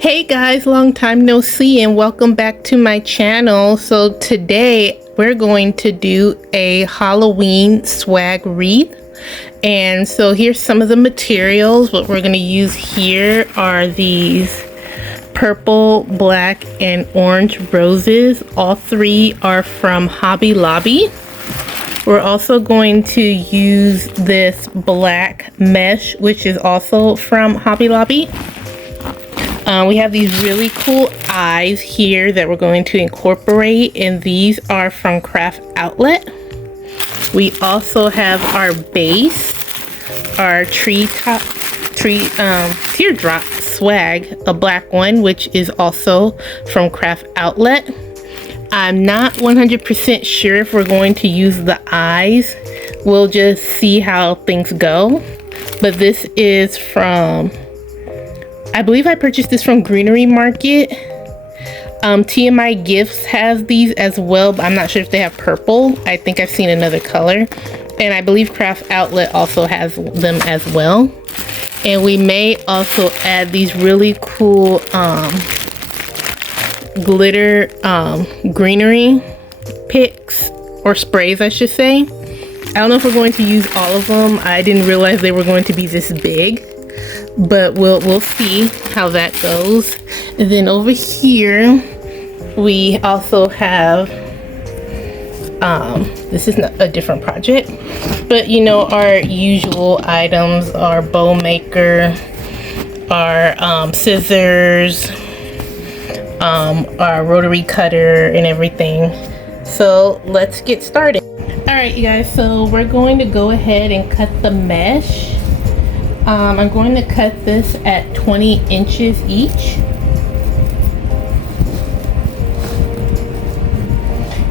Hey guys, long time no see and welcome back to my channel. So today we're going to do a Halloween swag wreath. And so here's some of the materials. What we're going to use here are these purple, black, and orange roses. All three are from Hobby Lobby. We're also going to use this black mesh, which is also from Hobby Lobby. We have these really cool eyes here that we're going to incorporate, and these are from Craft Outlet. We also have our base, our teardrop swag, a black one, which is also from Craft Outlet. I'm not 100% sure if we're going to use the eyes. We'll just see how things go. But this is from, I believe I purchased this from Greenery Market. TMI Gifts has these as well, but I'm not sure if they have purple. I think I've seen another color. And I believe Craft Outlet also has them as well. And we may also add these really cool glitter greenery picks or sprays, I should say. I don't know if we're going to use all of them. I didn't realize they were going to be this big, but we'll see how that goes. And then over here we also have this is a different project, but you know, our usual items, our bow maker, our scissors, our rotary cutter, and everything. So let's get started. All right, you guys, so we're going to go ahead and cut the mesh. I'm going to cut this at 20 inches each.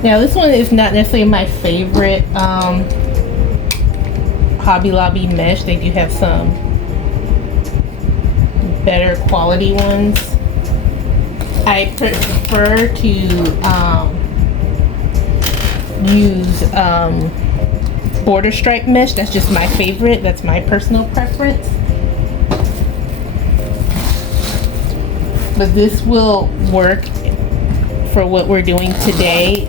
Now this one is not necessarily my favorite Hobby Lobby mesh. They do have some better quality ones. I prefer to use border stripe mesh. That's just my favorite. That's my personal preference. But this will work for what we're doing today,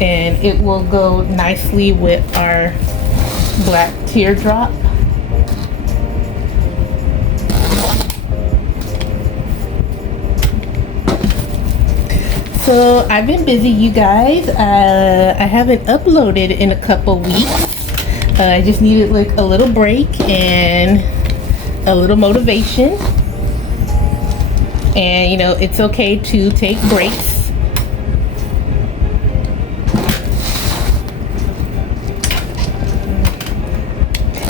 and it will go nicely with our black teardrop. So I've been busy, you guys. I haven't uploaded in a couple weeks. I just needed like a little break and a little motivation. And you know, it's okay to take breaks.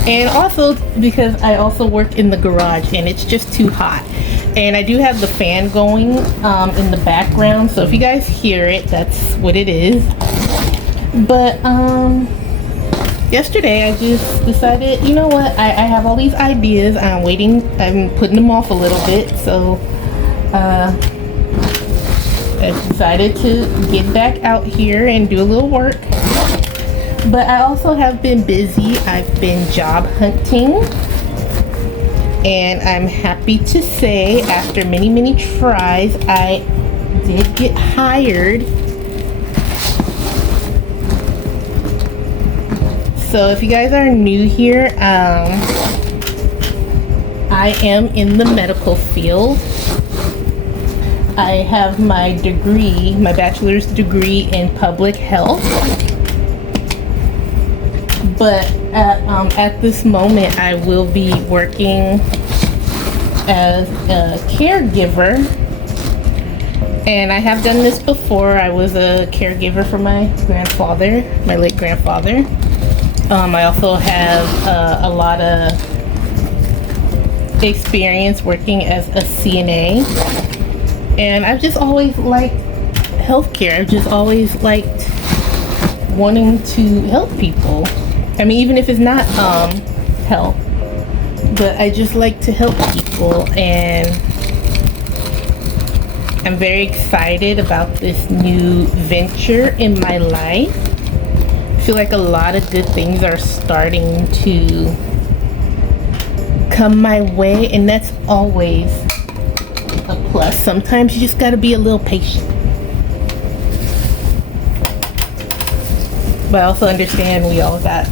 And also because I also work in the garage and it's just too hot. And I do have the fan going in the background, so if you guys hear it, that's what it is. But yesterday I just decided, you know what, I have all these ideas. I'm putting them off a little bit, so I decided to get back out here and do a little work. But I also have been busy. I've been job hunting. And I'm happy to say, after many tries, I did get hired. So if you guys are new here, I am in the medical field. I have my degree, my bachelor's degree in public health. But at this moment, I will be working as a caregiver. And I have done this before. I was a caregiver for my grandfather, my late grandfather. I also have a lot of experience working as a CNA. And I've just always liked healthcare. I've just always liked wanting to help people. I mean, even if it's not health, but I just like to help people, and I'm very excited about this new venture in my life. I feel like a lot of good things are starting to come my way, and that's always a plus. Sometimes you just gotta be a little patient. But I also understand we all got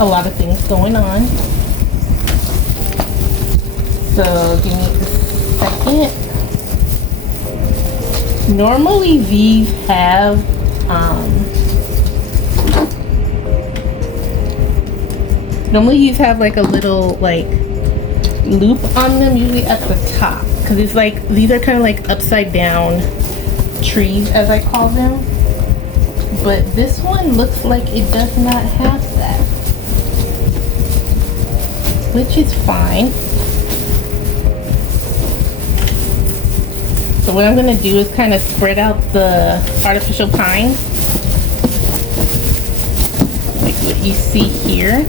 a lot of things going on. So give me a second. Normally these have like a little like loop on them, usually at the top, because it's like these are kind of like upside down trees, as I call them. But this one looks like it does not have that, which is fine. So what I'm going to do is kind of spread out the artificial pine, like what you see here.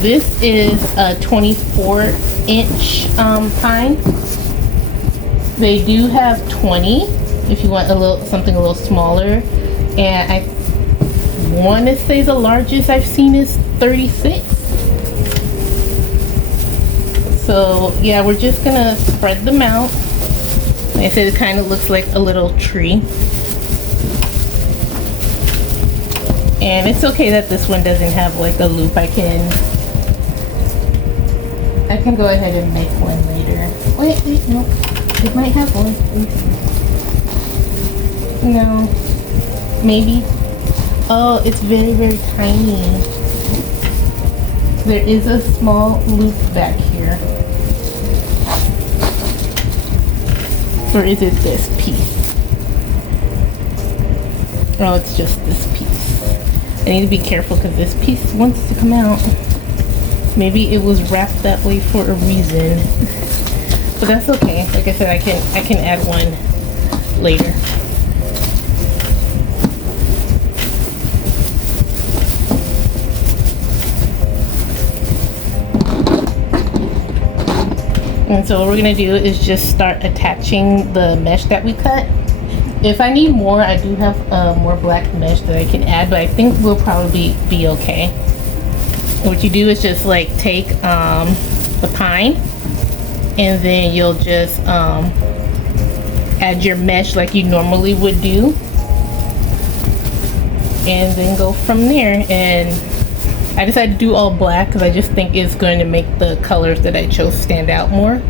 This is a 24-inch pine. They do have 20 if you want something a little smaller, and I want to say the largest I've seen is 36. So yeah, we're just gonna spread them out. Like I said, it kind of looks like a little tree. And it's okay that this one doesn't have like a loop. I can go ahead and make one later. Wait, no. It might have one. No. Maybe. Oh, it's very, very tiny. There is a small loop back here. Or is it this piece? Oh, it's just this piece. I need to be careful because this piece wants to come out. Maybe it was wrapped that way for a reason. But that's okay. Like I said, I can add one later. And so what we're gonna do is just start attaching the mesh that we cut. If I need more, I do have more black mesh that I can add, but I think we'll probably be okay. What you do is just like take the pine, and then you'll just add your mesh like you normally would do, and then go from there. And I decided to do all black because I just think it's going to make the colors that I chose stand out more.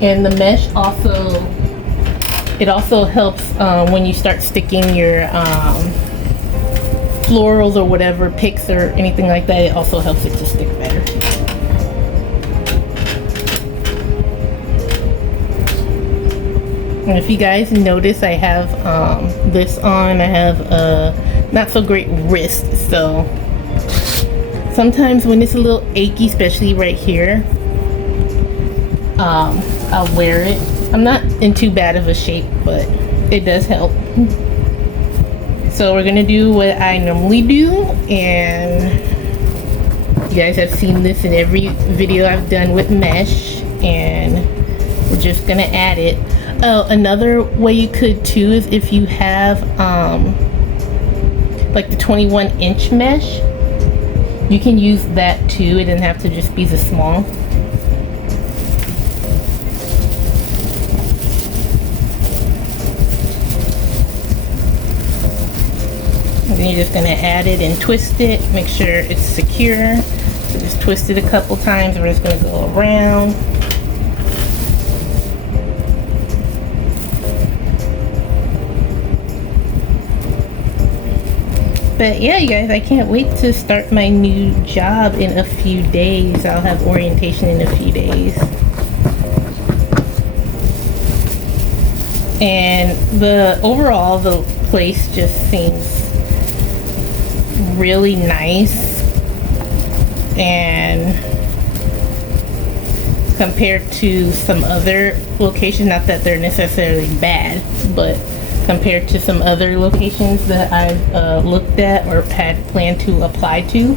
And the mesh also helps when you start sticking your florals or whatever, picks or anything like that. It also helps it to stick better. And if you guys notice, I have this on. I have a not so great wrist, so sometimes when it's a little achy, especially right here, I'll wear it. I'm not in too bad of a shape, but it does help. So we're gonna do what I normally do, and you guys have seen this in every video I've done with mesh, and we're just gonna add it. Oh, another way you could too is if you have like the 21-inch mesh, you can use that too. It doesn't have to just be the small. And then you're just gonna add it and twist it, make sure it's secure. So just twist it a couple times. We're just gonna go around. But yeah, you guys, I can't wait to start my new job in a few days. I'll have orientation in a few days. And overall, the place just seems really nice. And compared to some other locations, not that they're necessarily bad, but compared to some other locations that I've looked at or had planned to apply to.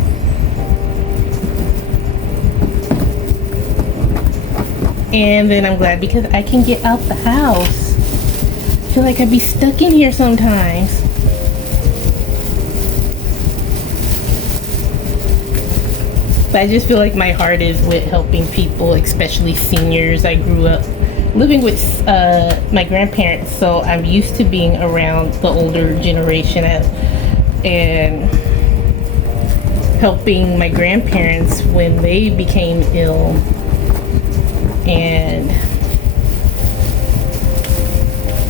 And then I'm glad because I can get out the house. I feel like I'd be stuck in here sometimes. But I just feel like my heart is with helping people, especially seniors. I grew up living with my grandparents, so I'm used to being around the older generation and helping my grandparents when they became ill. And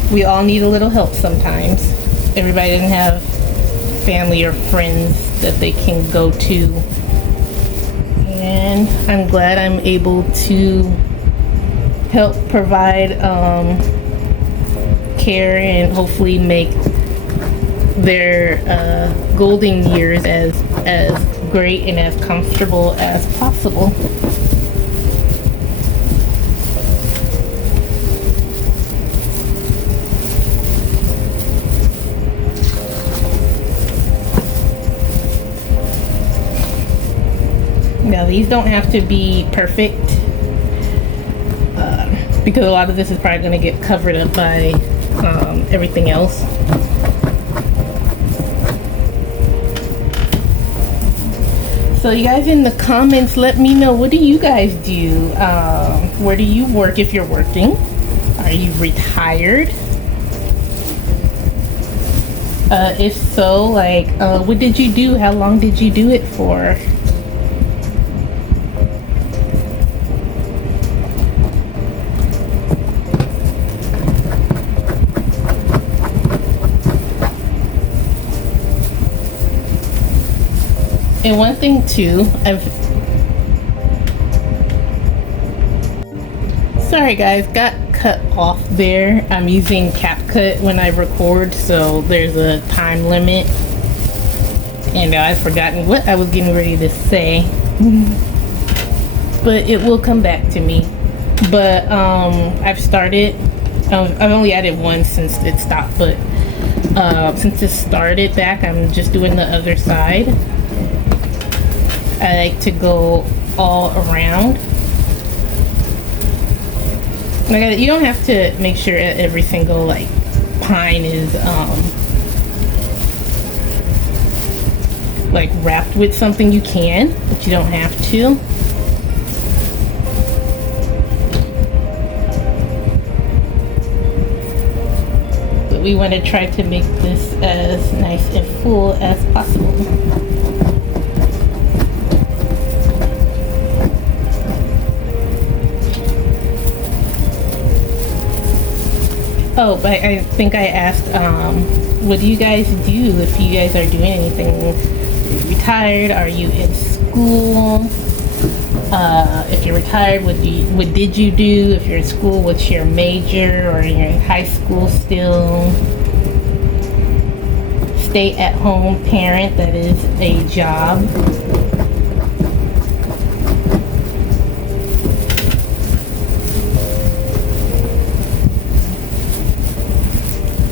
we all need a little help sometimes. Everybody doesn't have family or friends that they can go to. And I'm glad I'm able to help provide care and hopefully make their golden years as great and as comfortable as possible. Now these don't have to be perfect because a lot of this is probably going to get covered up by everything else. So you guys in the comments, let me know, what do you guys do? Where do you work if you're working? Are you retired? If so, like, what did you do? How long did you do it for? And one thing too, sorry guys, got cut off there. I'm using CapCut when I record, so there's a time limit. And I've forgotten what I was getting ready to say. But it will come back to me. But I've started, I've only added one since it stopped, but since it started back, I'm just doing the other side. I like to go all around. Like, you don't have to make sure every single like pine is like wrapped with something. You can, but you don't have to. But we want to try to make this as nice and full as possible. Oh, but I think I asked, what do you guys do if you guys are doing anything? Are you retired? Are you in school? If you're retired, what did you do? If you're in school, what's your major? Or you're in high school still? Stay-at-home parent, that is a job.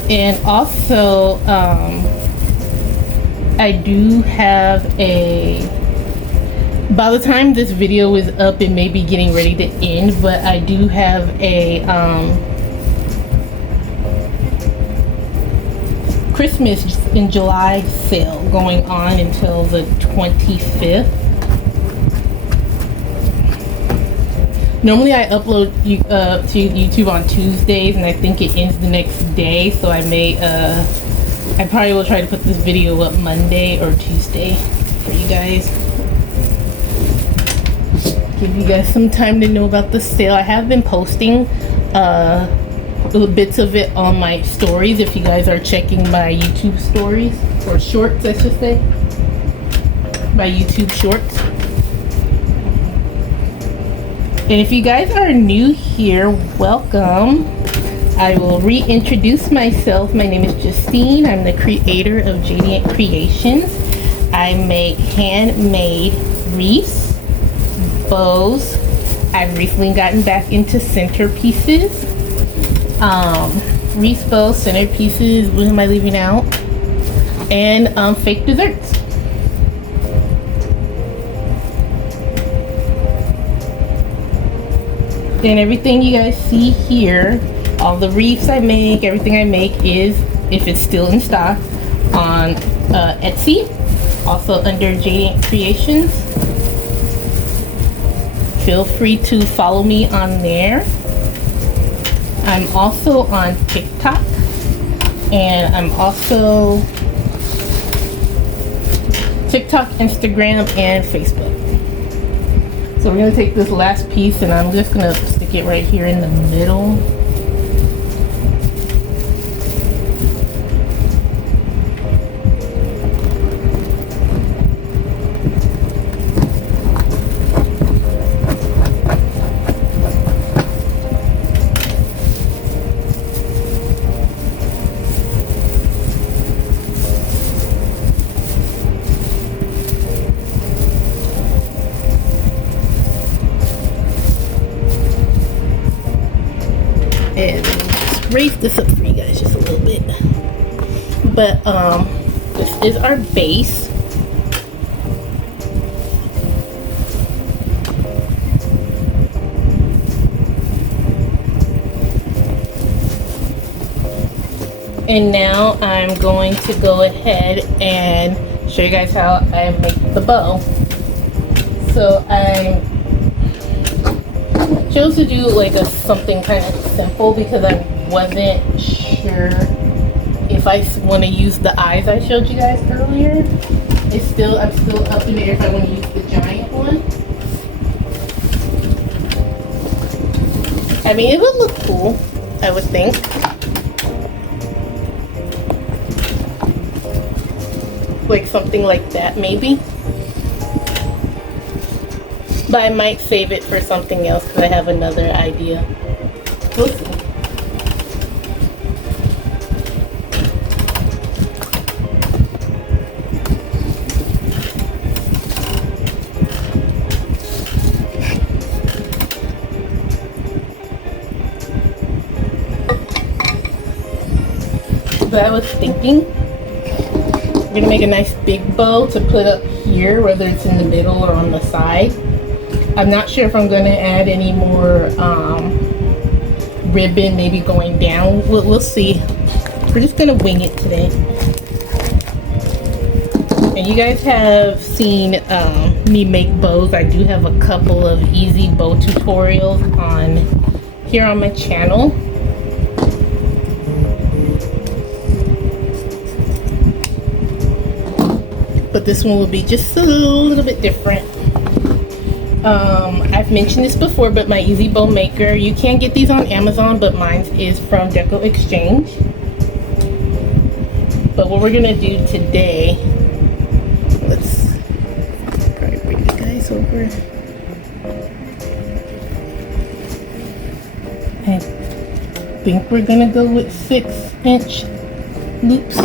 And also, I do have by the time this video is up, it may be getting ready to end, but I do have a Christmas in July sale going on until the 25th. Normally I upload to YouTube on Tuesdays, and I think it ends the next day, so I probably will try to put this video up Monday or Tuesday for you guys. Give you guys some time to know about the sale. I have been posting little bits of it on my stories if you guys are checking my YouTube stories, or shorts I should say, my YouTube shorts. And if you guys are new here, welcome. I will reintroduce myself. My name is Justine. I'm the creator of Jadiant Creations. I make handmade wreaths, bows. I've recently gotten back into centerpieces. Wreath bows, centerpieces, what am I leaving out? And fake desserts. And everything you guys see here, all the wreaths I make, everything I make is, if it's still in stock, on Etsy, also under Jadiant Creations. feel free to follow me on there. I'm also on TikTok, and I'm also TikTok, Instagram, and Facebook. So we're gonna take this last piece and I'm just gonna stick it right here in the middle. And just raise this up for you guys just a little bit. But this is our base. And now I'm going to go ahead and show you guys how I make the bow. So I chose to do like something kind of simple because I wasn't sure if I want to use the eyes I showed you guys earlier. I'm still up in the air if I want to use the giant one. I mean, it would look cool, I would think. Like something like that, maybe. But I might save it for something else because I have another idea. We'll see. But I was thinking we're gonna make a nice big bow to put up here, whether it's in the middle or on the side. I'm not sure if I'm going to add any more ribbon, maybe going down. We'll see. We're just going to wing it today. And you guys have seen me make bows. I do have a couple of easy bow tutorials here on my channel. But this one will be just a little bit different. I've mentioned this before, but my easy bow maker, you can get these on Amazon, but mine is from Deco Exchange. But what we're gonna do today, let's probably bring you guys over. I think we're gonna go with 6-inch loops.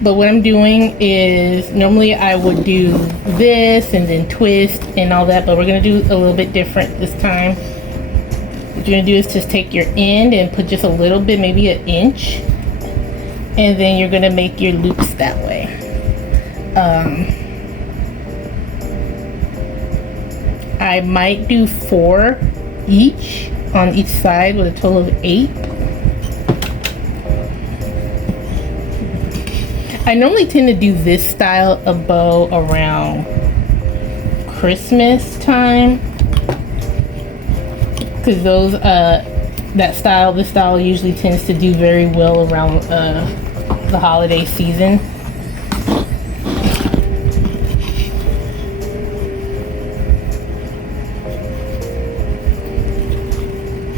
But what I'm doing is, normally I would do this and then twist and all that, but we're going to do a little bit different this time. What you're going to do is just take your end and put just a little bit, maybe 1 inch, and then you're going to make your loops that way. I might do 4 each on each side with a total of 8. I normally tend to do this style of bow around Christmas time, because this style usually tends to do very well around the holiday season.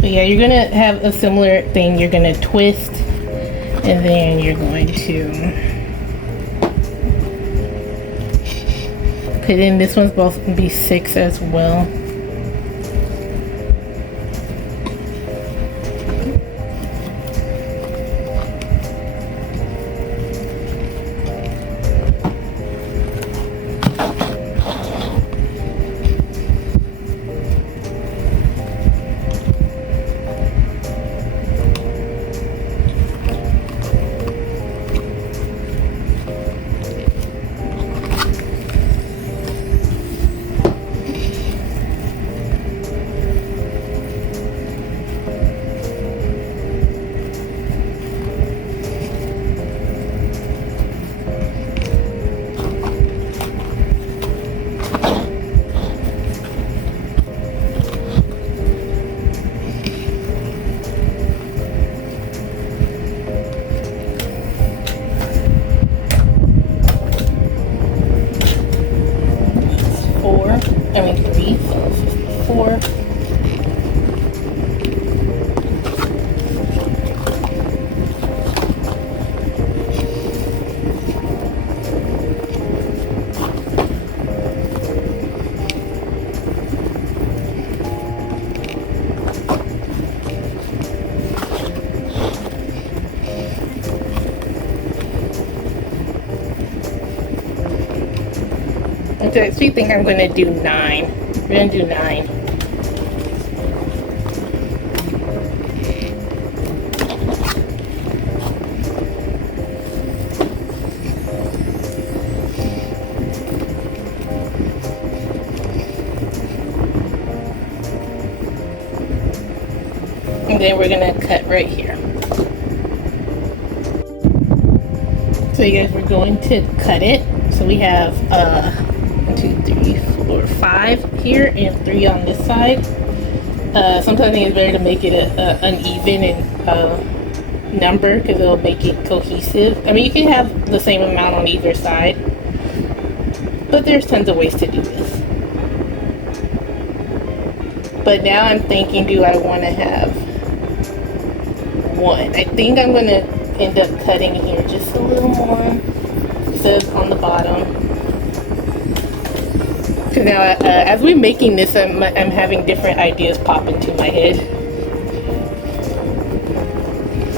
But yeah, you're gonna have a similar thing. You're gonna twist, and then you're going to put in, this one's both going to be 6 as well. I actually think I'm gonna do 9. We're gonna do 9. And then we're gonna cut right here. So you guys, we're going to cut it. So we have 1, 2, 3, 4, 5 here and 3 on this side. Sometimes I think it's better to make it uneven in number because it'll make it cohesive. I mean, you can have the same amount on either side, but there's tons of ways to do this. But now I'm thinking, do I want to have 1? I think I'm going to end up cutting here just a little more. It says on the bottom. Because now, as we're making this, I'm having different ideas pop into my head.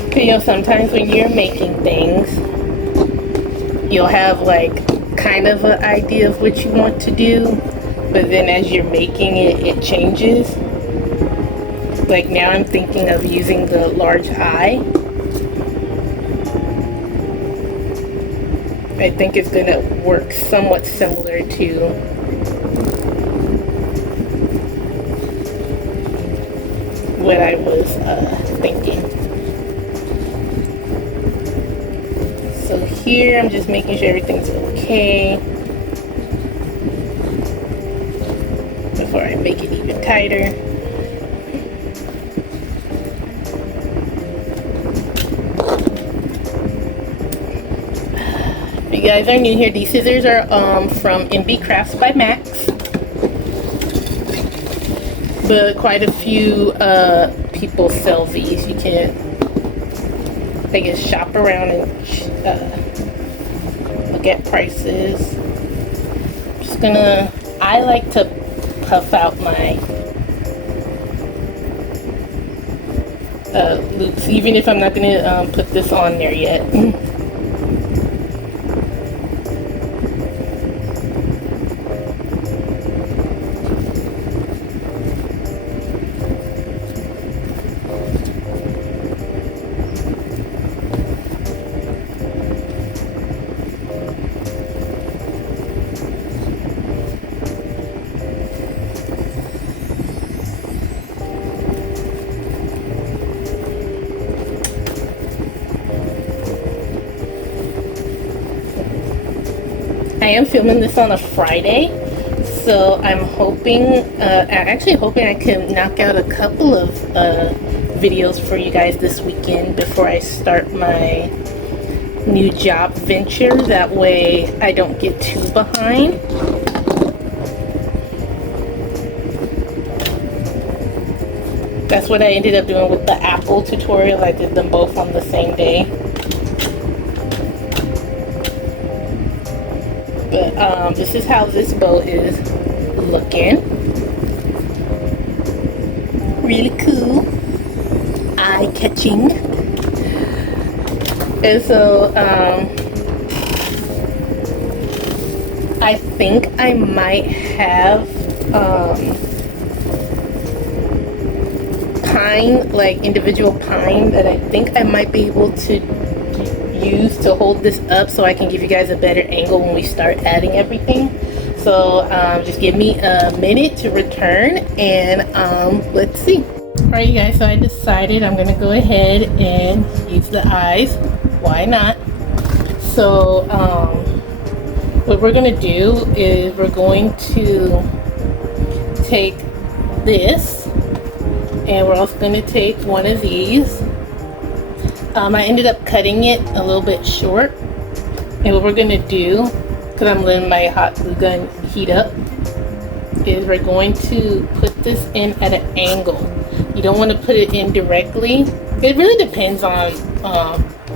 Because, you know, sometimes when you're making things, you'll have like kind of an idea of what you want to do, but then as you're making it, it changes. Like now I'm thinking of using the large eye. I think it's going to work somewhat similar to what I was thinking. So here I'm just making sure everything's okay before I make it even tighter. If you guys are new here, these scissors are from MB Crafts by Max. But quite a few people sell these. You can, I guess, shop around and look at prices. Just gonna, I like to puff out my loops, even if I'm not gonna put this on there yet. I am filming this on a Friday, so I'm hoping, actually hoping I can knock out a couple of videos for you guys this weekend before I start my new job venture. That way I don't get too behind. That's what I ended up doing with the Apple tutorial. I did them both on the same day. But this is how this bow is looking. Really cool. Eye-catching. And so I think I might have pine, like individual pine, that I think I might be able to use to hold this up so I can give you guys a better angle when we start adding everything. So just give me a minute to return and let's see. Alright you guys, so I decided I'm gonna go ahead and use the eyes. Why not? So what we're gonna do is we're going to take this and we're also going to take one of these. I ended up cutting it a little bit short, and what we're going to do, because I'm letting my hot glue gun heat up, is we're going to put this in at an angle. You don't want to put it in directly. It really depends on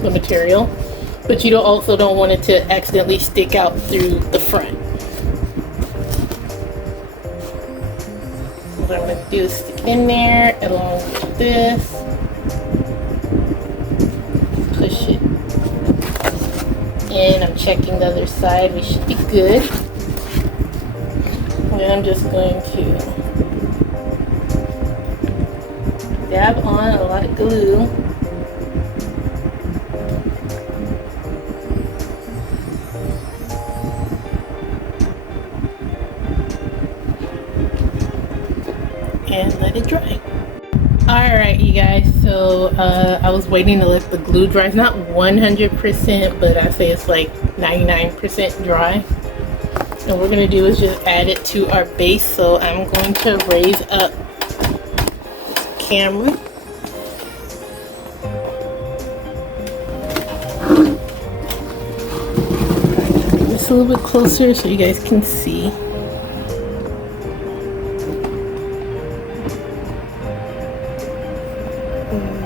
the material, but you also don't want it to accidentally stick out through the front. What I'm going to do is stick it in there along with this. Push it in. I'm checking the other side. We should be good. And then I'm just going to dab on a lot of glue. And let it dry. Alright you guys, so I was waiting to let the glue dry. It's not 100%, but I say it's like 99% dry. And what we're going to do is just add it to our base. So I'm going to raise up this camera. Just a little bit closer so you guys can see.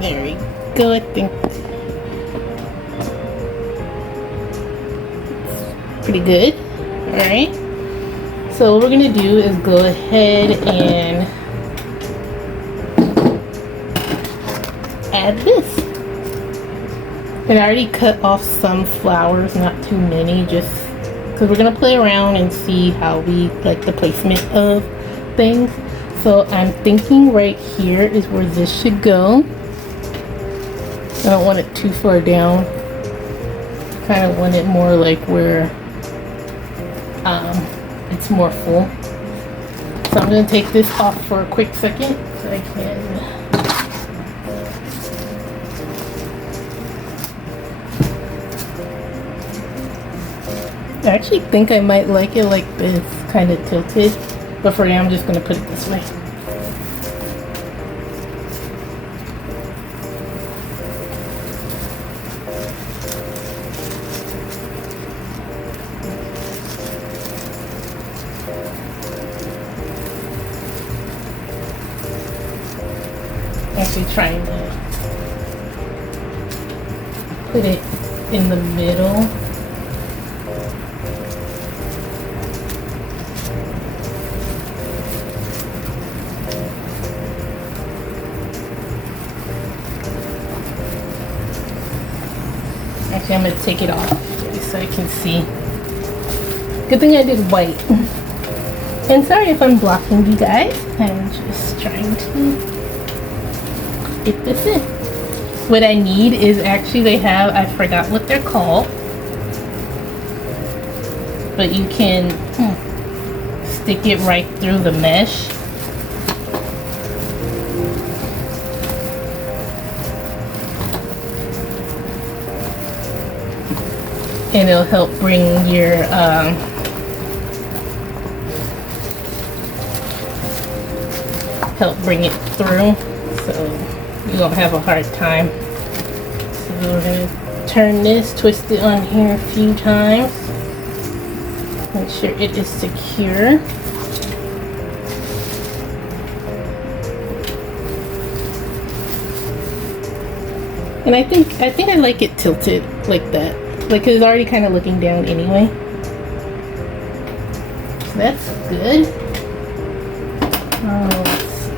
There we go, I think it's pretty good. Alright, so what we're going to do is go ahead and add this. And I already cut off some flowers, not too many, just because we're going to play around and see how we like the placement of things. So I'm thinking right here is where this should go. I don't want it too far down. Kind of want it more like where it's more full. So I'm going to take this off for a quick second so I can I actually think I might like it like this, kind of tilted, but for now I'm just going to put it this way. Actually trying to put it in the middle. Actually, I'm going to take it off so I can see. Good thing I did white. And sorry if I'm blocking you guys. I'm just trying to get this in. What I need is actually they have, I forgot what they're called, but you can stick it right through the mesh. And it'll help bring your it through, so you won't have a hard time. So we're gonna turn this, twist it on here a few times, make sure it is secure. And I think I like it tilted like that. Like, 'cause it's already kind of looking down anyway. So that's good. Let's see.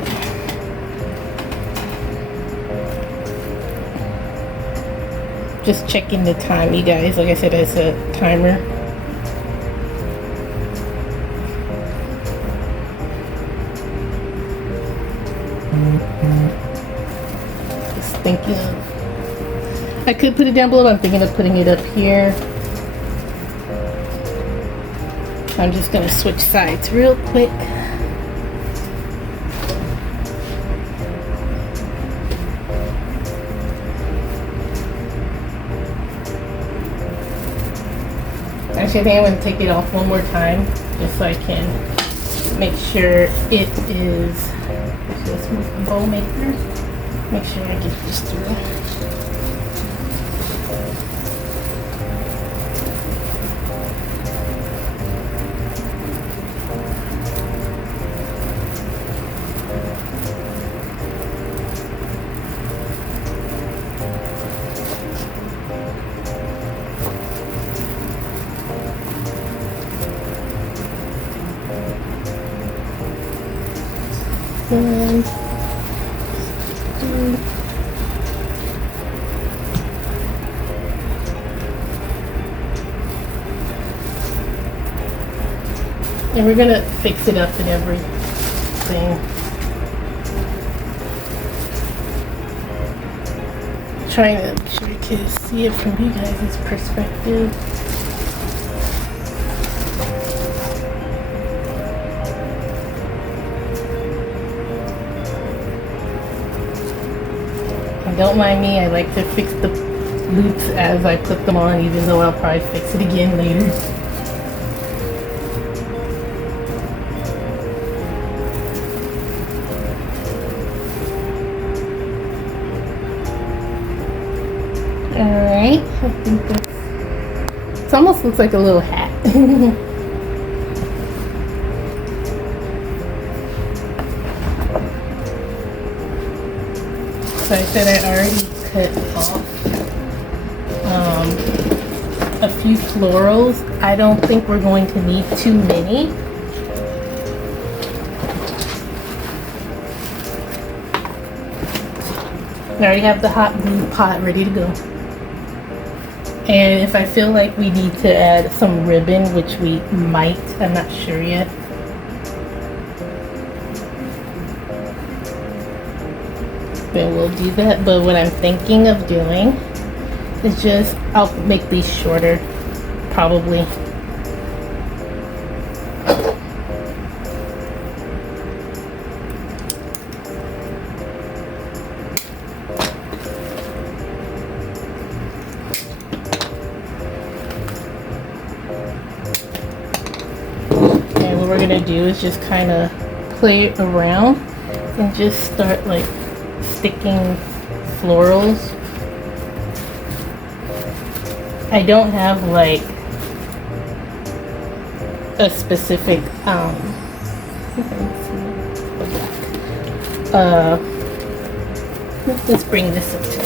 Just checking the time, you guys. Like I said, it's a timer. Just thinking of, I could put it down below, but I'm thinking of putting it up here. I'm just going to switch sides real quick. Actually, I think I'm going to take it off one more time, just so I can make sure it is, let's move the bowl maker, make sure I get this through. And And we're gonna fix it up and everything. Trying to make sure you can see it from you guys' perspective. And don't mind me, I like to fix the loops as I put them on, even though I'll probably fix it again later. Alright, I think that's, it almost looks like a little hat. So I said I already cut off a few florals. I don't think we're going to need too many. I already have the hot glue pot ready to go. And if I feel like we need to add some ribbon, which we might, I'm not sure yet. Then we'll do that. But what I'm thinking of doing is just, I'll make these shorter, probably. And what we're gonna do is just kind of play it around and just start like sticking florals. I don't have like a specific let's bring this up to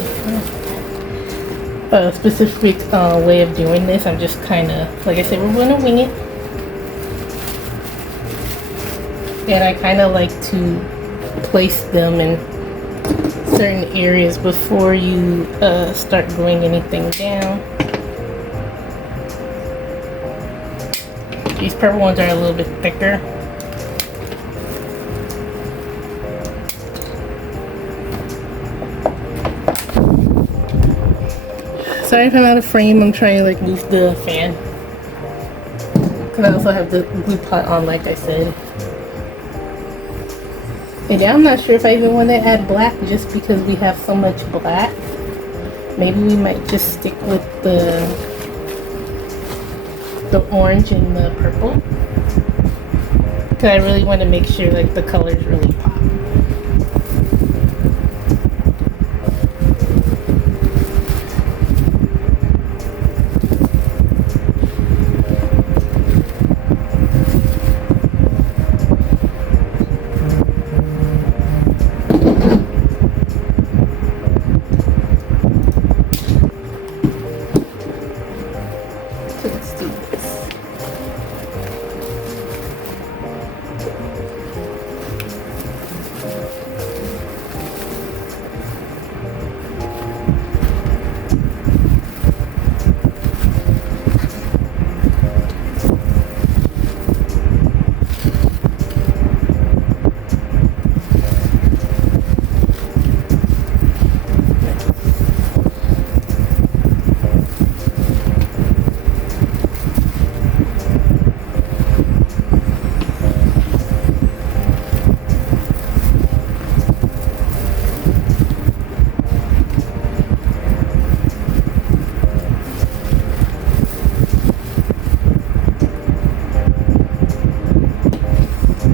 a specific way of doing this. I'm just kind of, like I said, we're going to wing it. And I kind of like to place them in certain areas before you start gluing anything down. These purple ones are a little bit thicker. Sorry if I'm out of frame, I'm trying to like move the fan. Because I also have the glue pot on, like I said. And yeah, I'm not sure if I even want to add black just because we have so much black. Maybe we might just stick with the orange and the purple. Because I really want to make sure like the colors really pop.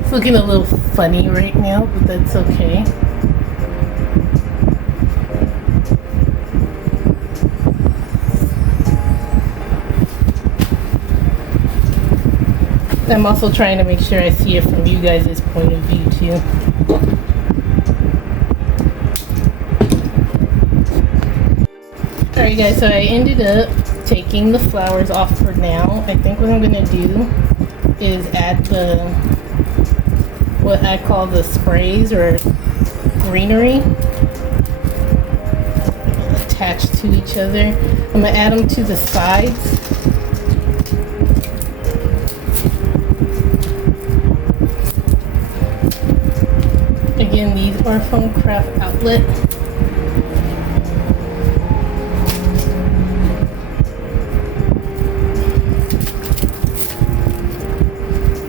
It's looking a little funny right now, but that's okay. I'm also trying to make sure I see it from you guys' point of view too. Alright guys, so I ended up taking the flowers off for now. I think what I'm going to do is add what I call the sprays or greenery attached to each other. I'm going to add them to the sides. our foam craft outlet.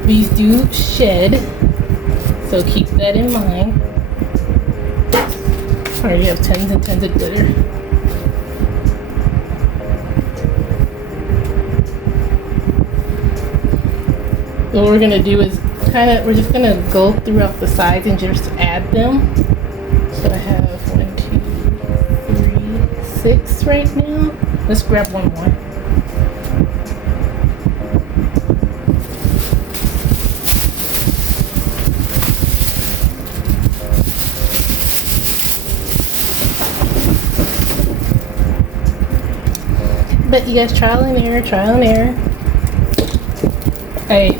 These do shed, so keep that in mind. I already have tons and tons of glitter. What we're gonna do is we're just gonna go throughout the sides and just add them. So I have 1, 2, 3, 6 right now. Let's grab one more. But you guys, trial and error, trial and error. I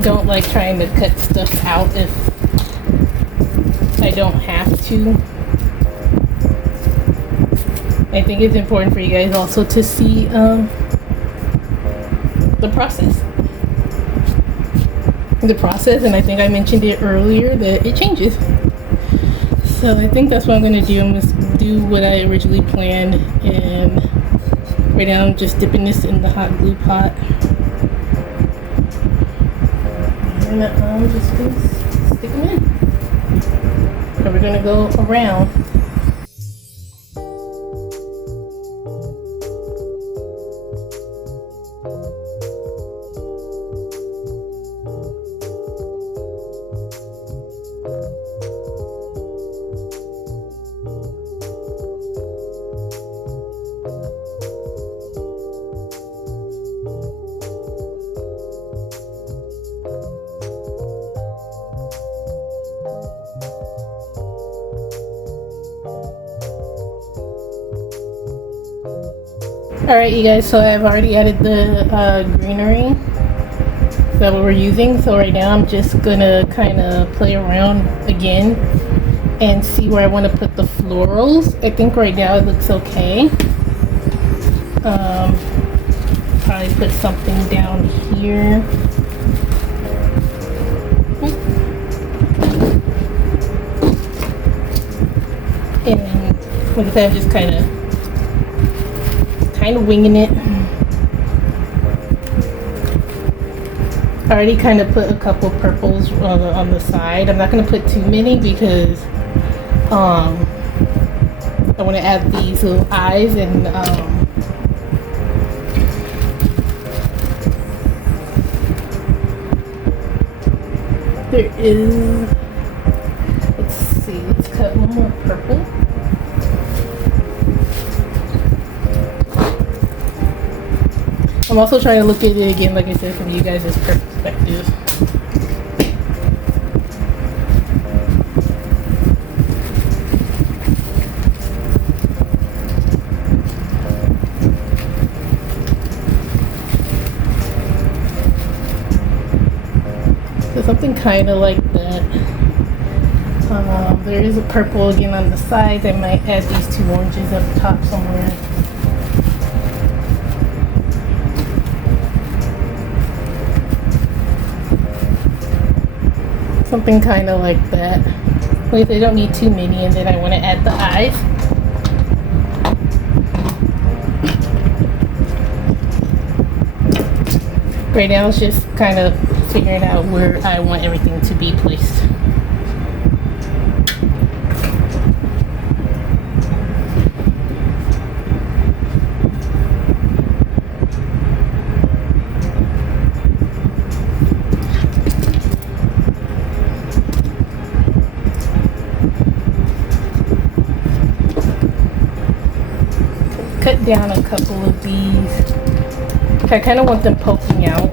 don't like trying to cut stuff out if I don't have to. I think it's important for you guys also to see the process. And I think I mentioned it earlier that it changes. So I think that's what I'm going to do. I'm going to do what I originally planned, and right now I'm just dipping this in the hot glue pot. And I'm just going to stick them in. And we're going to go around. Alright you guys, so I've already added the greenery that we're using. So right now I'm just gonna kind of play around again and see where I want to put the florals. I think right now it looks okay. Probably put something down here. And like I said, I'm just kind of winging it. I already kind of put a couple purples on the side. I'm not going to put too many because I want to add these little eyes, and there is, let's see, let's cut one more purple. I'm also trying to look at it again, like I said, from you guys' perspective. So something kind of like that. There is a purple again on the sides. I might add these two oranges up top somewhere. Something kind of like that. Wait, they don't need too many, and then I want to add the eyes. Right now it's just kind of figuring out where I want everything to be placed. Cut down a couple of these. I kind of want them poking out.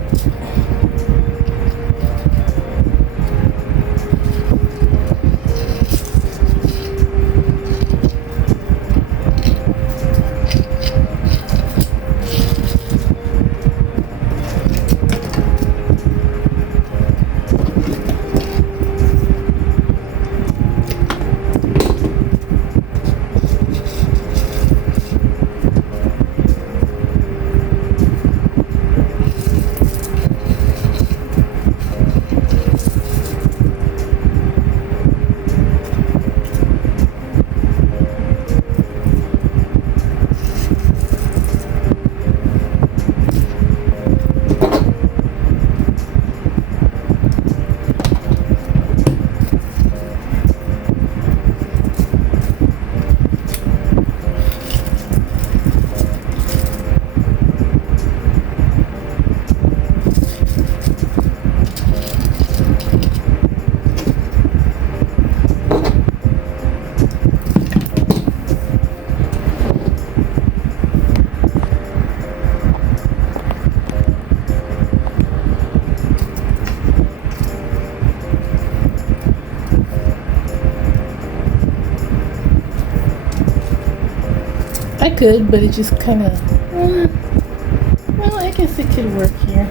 I could, but it just kind of, well, I guess it could work here.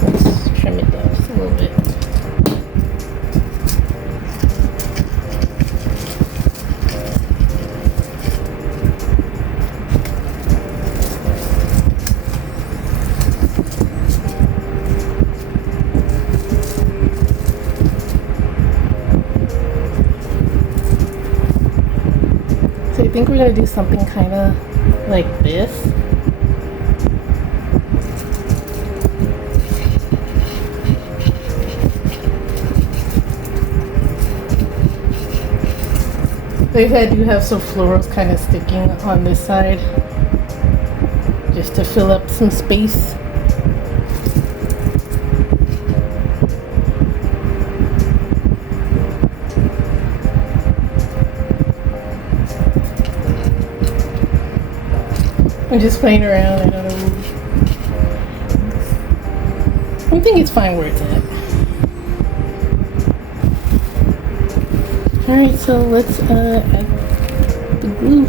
Let's trim it down just a little bit. So I think we're gonna do something kind of like this. Like I do have some florals kind of sticking on this side, just to fill up some space. I'm just playing around. I don't know. I think it's fine where it's at. Alright, so let's add the glue.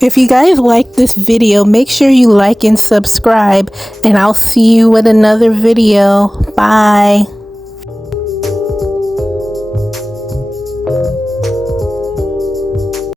If you guys like this video, make sure you like and subscribe, and I'll see you with another video. Bye.